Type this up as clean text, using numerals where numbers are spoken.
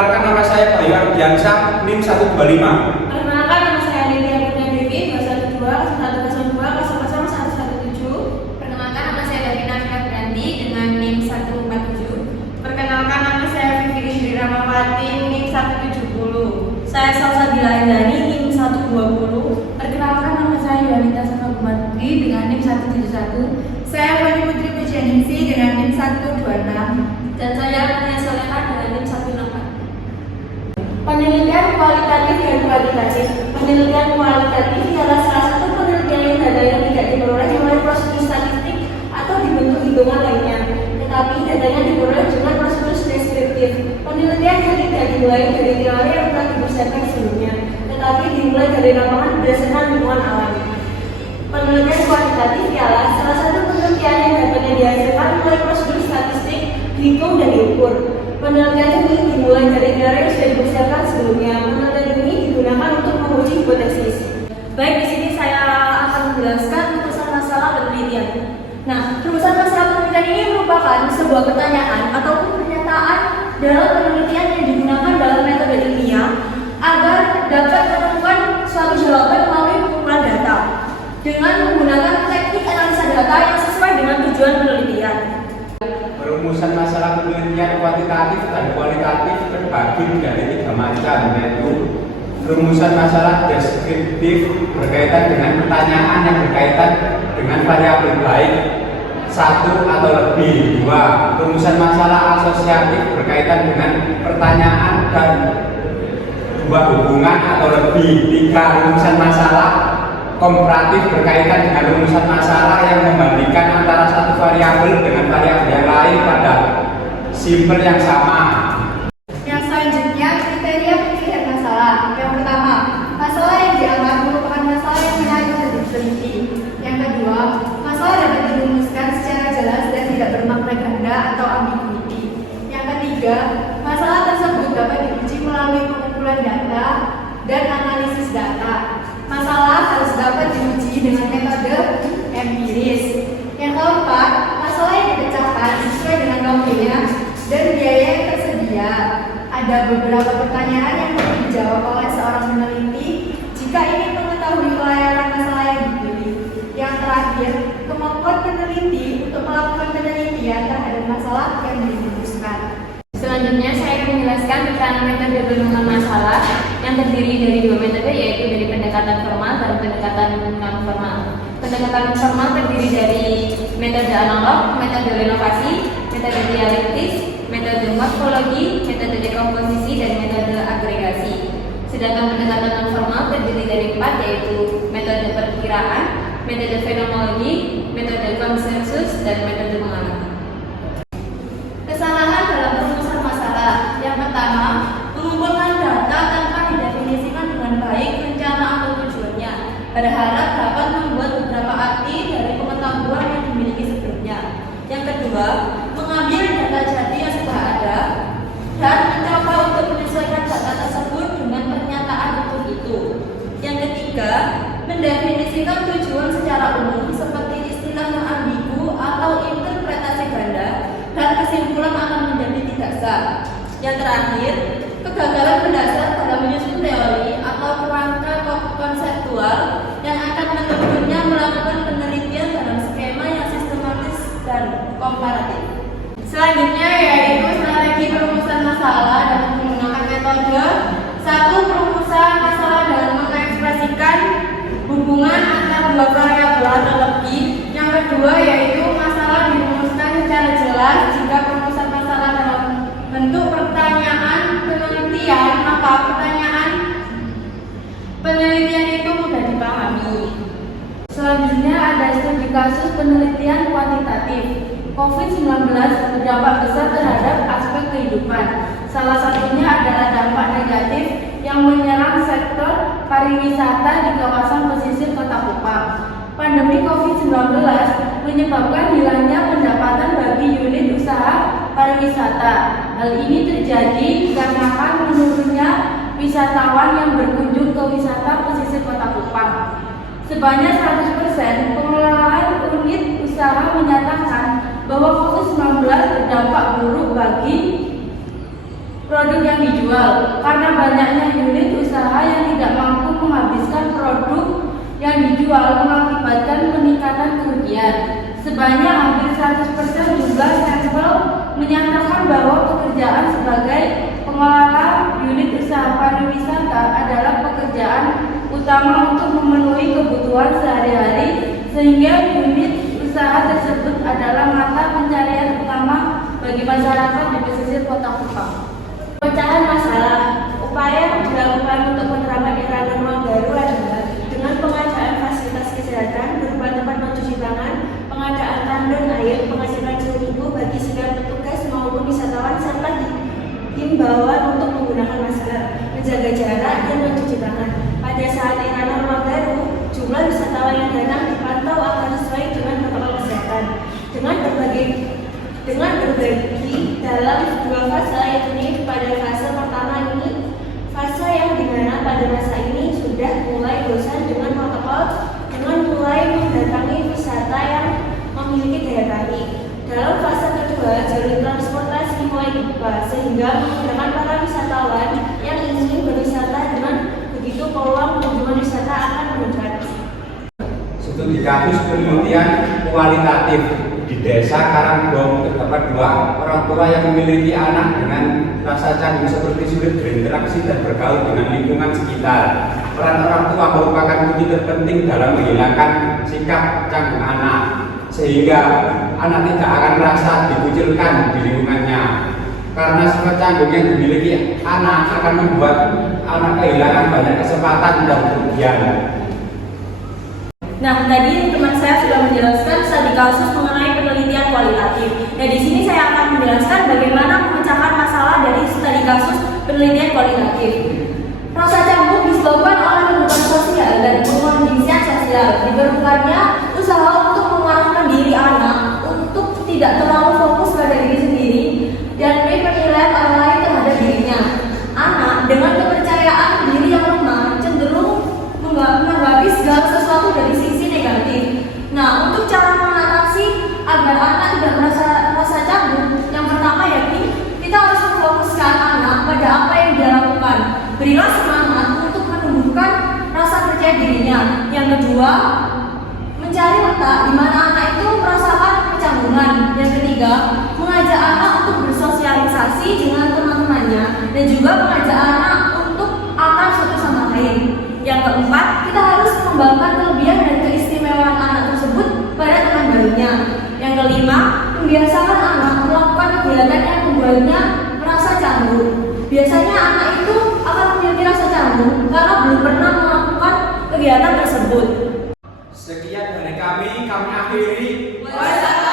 Perkenalkan, nama saya Bayu Ardiansyah, NIM 125. Perkenalkan, nama saya Lydia Kurnia Dewi, kelas 1 2, kelas 102, kelas 117. Perkenalkan, nama saya Davina Fiatranti dengan NIM 147. Perkenalkan, nama saya Vivi Indri Ramawati, NIM 170. Saya Salsabila Indani, NIM 120. Perkenalkan, nama saya Yuanita Samagumadri dengan NIM 171. Saya Fani Putri Pujianingsi dengan NIM 126. Dan saya Nia Soleha dengan NIM 164. Penelitian kualitatif dan kuantitatif. Penelitian kualitatif adalah salah satu penelitian yang datanya tidak diperoleh melalui prosedur statistik atau dibentuk hitungan lainnya, tetapi datanya diperoleh dengan prosedur deskriptif. Penelitian yang tidak dimulai dari teori yang telah dipersiapkan sebelumnya, tetapi dimulai dari lapangan berdasarkan lingkungan alam. Penelitian kuantitatif ialah salah satu penelitian yang datanya dihasilkan melalui prosedur statistik, dihitung dan diukur. Penelitian ini dimulai dari teori yang sudah dipersiapkan sebelumnya. Penelitian ini digunakan untuk menguji hipotesis. Baik, di sini saya akan menjelaskan rumusan masalah penelitian. Nah, rumusan masalah penelitian ini merupakan sebuah pertanyaan ataupun pernyataan dalam penelitian yang digunakan dalam metode ilmiah agar dapat menemukan suatu jawaban melalui pengumpulan data dengan menggunakan teknik analisa data yang sesuai dengan tujuan penelitian. Rumusan masalah penelitian kuantitatif dan kualitatif terbagi menjadi 3 macam, yaitu rumusan masalah deskriptif berkaitan dengan pertanyaan yang berkaitan dengan variabel baik 1 atau lebih. 2. Rumusan masalah asosiatif berkaitan dengan pertanyaan dan 2 hubungan atau lebih. 3. Rumusan masalah komparatif berkaitan dengan rumusan masalah yang membandingkan antara satu variabel dengan variabel yang lain pada simpel yang sama. Yang selanjutnya, kriteria pemilihan masalah. Yang pertama, masalah yang dianggap merupakan masalah yang menarik untuk diteliti. Yang kedua, masalah dapat dirumuskan secara jelas dan tidak bermakna ganda atau ambiguity. Yang ketiga, masalah tersebut dapat diuji melalui pengumpulan data dan analisis data. Masalah harus dapat diuji dengan metode empiris. Yang keempat, masalah yang dipecahkan sesuai dengan nilainya dan biaya yang tersedia. Ada beberapa pertanyaan yang perlu dijawab oleh seorang peneliti jika ingin mengetahui kelayakan masalah yang dipilih. Yang terakhir, kemampuan peneliti untuk melakukan penelitian terhadap masalah yang dirumuskan. Selanjutnya saya akan menjelaskan tentang metode penemuan masalah yang terdiri dari 2 metode, yaitu dari pendekatan formal dan pendekatan non formal. Pendekatan formal terdiri dari metode analog, metode renovasi, metode dialektis, metode morfologi, metode dekomposisi, dan metode agregasi. Sedangkan pendekatan non formal terdiri dari 4, yaitu metode perkiraan, metode fenomenologi, metode konsensus, dan metode pengalaman. Kesalahan dalam perumusan masalah. Yang pertama, mengumpulkan data tanpa didefinisikan dengan baik rencana atau tujuannya, berharap dapat membuat beberapa arti dari pengetahuan yang dimiliki sebelumnya. Yang kedua, mengambil data jadi yang sudah ada dan mencoba untuk menyesuaikan data tersebut dengan pernyataan itu. Yang ketiga, mendefinisikan tujuan secara umum seperti istilah yang ambigu atau interpretasi ganda, dan kesimpulan akan menjadi tidak sah. Yang terakhir, kegagalan mendasar dalam menyusun teori atau kerangka konseptual yang akan menuntutnya melakukan penelitian dalam skema yang sistematis dan komparatif. Selanjutnya yaitu strategi perumusan masalah dengan menggunakan metode 1. Perumusan masalah dalam mengekspresikan hubungan antar 2 variabel atau lebih. Yang kedua yaitu masalah dirumuskan secara jelas. Jika perumusan masalah dalam bentuk pertanyaan penelitian, maka pertanyaan penelitian itu mudah dipahami. Selanjutnya ada studi kasus penelitian kuantitatif. COVID-19 berdampak besar terhadap aspek kehidupan. Salah satunya adalah dampak negatif yang menyerang sektor pariwisata di kawasan pesisir Kota Kupang. Pandemi COVID-19 menyebabkan hilangnya pendapatan bagi unit usaha pariwisata. Hal ini terjadi dikarenakan menurunnya wisatawan yang berkunjung ke wisata pesisir Kota Kupang. Sebanyak 100% pengelolaan unit usaha menyatakan bahwa COVID-19 berdampak buruk bagi produk yang dijual karena banyaknya unit usaha yang tidak mampu menghabiskan produk yang dijual mengakibatkan peningkatan kerugian. Sebanyak hampir 100% jumlah sampel menyatakan bahwa pekerjaan sebagai pengelola unit usaha pariwisata adalah pekerjaan utama untuk memenuhi kebutuhan sehari-hari, sehingga unit usaha tersebut adalah mata pencarian utama bagi masyarakat di pesisir Kota Kupang. Pemecahan masalah. Upaya yang dilakukan untuk menerapkan era normal baru adalah dengan pengadaan fasilitas kesehatan berupa tempat mencuci tangan, pengadaan tandon air, pengecekan suhu tubuh bagi setiap petugas maupun wisatawan, serta himbauan untuk menggunakan masker, menjaga jarak, dan mencuci tangan. Pada saat era normal baru, jumlah wisatawan yang datang dipantau akan sesuai dengan protokol kesehatan. Dengan berbagi dalam dua fase, yakni pada fase pertama ini, fase yang dimana pada masa ini sudah mulai bosan dengan protokol, dengan mulai mendatangi wisata yang memiliki daya tarik. Dalam fase kedua, jalur transportasi mulai dibuka sehingga memudahkan para wisatawan yang ingin berwisata. Dengan begitu peluang kunjungan wisata akan meningkat. Studi kasus penelitian kualitatif di Desa Karangbong terdapat 2 orang tua yang memiliki anak dengan rasa canggung seperti sulit berinteraksi dan bergaul dengan lingkungan sekitar. Peran orang tua merupakan kunci terpenting dalam menghilangkan sikap canggung anak, sehingga anak tidak akan merasa dikucilkan di lingkungannya. Karena sifat canggung yang dimiliki anak akan membuat anak kehilangan banyak kesempatan dan kerugian. Nah, tadi teman saya sudah menjelaskan studi kasus mengenai penelitian kualitatif. Nah, di sini saya akan menjelaskan bagaimana memecahkan masalah dari studi kasus penelitian kualitatif. Rasa canggung disebabkan oleh kebutuhan sosial dan pengkondisian sosial. Diperlukannya usaha untuk mengarahkan diri anak untuk tidak terlalu fokus pada diri sendiri dan penilaian orang lain terhadap dirinya. Anak dengan kepercayaan diri yang lemah cenderung menanggapi segala sesuatu dari sisi negatif. Nah, untuk cara mengatasi agar anak tidak merasa canggung, yang pertama yakni kita harus memfokuskan anak pada apa yang dia lakukan. Berilah semangat untuk menumbuhkan rasa percaya dirinya. Yang kedua, mencari letak di mana anak itu merasakan kecanggungan. Yang ketiga, mengajak anak untuk bersosialisasi dengan teman-temannya dan juga mengajak anak untuk akan satu sama lain. Yang keempat, kita harus mengembangkan kelebihan dan keistimewaan anak tersebut pada teman barunya. Yang kelima, membiasakan anak melakukan kegiatan yang membuatnya merasa canggung. Biasanya anak itu akan memiliki rasa canggung karena belum pernah melakukan kegiatan tersebut. Sekian dari kami akhiri. Wassalamualaikum.